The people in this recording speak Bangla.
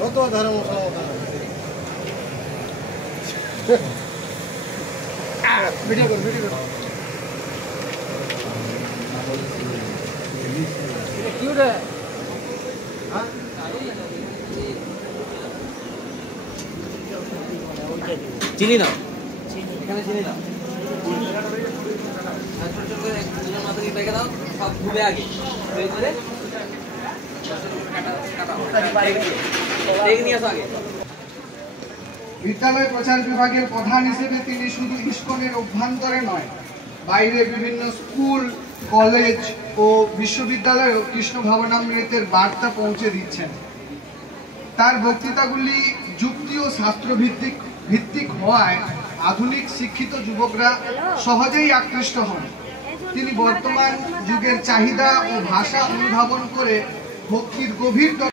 কত ধারা মশলা ভিডিও কর কি রে হ্যাঁ চিনি দাও এখানে চিনি দাও দাও সব ঘুরে আগে বিদ্যালয় প্রচার বিভাগের প্রধান হিসেবে তিনি শুধু ইসকনের অভ্যন্তরে নয়, বাইরে বিভিন্ন স্কুল, কলেজ ও বিশ্ববিদ্যালয়েও কৃষ্ণ ভাবনামৃতের বার্তা পৌঁছে দিচ্ছেন। তার বক্তৃতাগুলি যুক্তি ও শাস্ত্র ভিত্তিক হওয়ায় আধুনিক শিক্ষিত যুবকরা সহজেই আকৃষ্ট হন। তিনি বর্তমান যুগের চাহিদা ও ভাষা অনুধাবন করে ভক্তির গভীর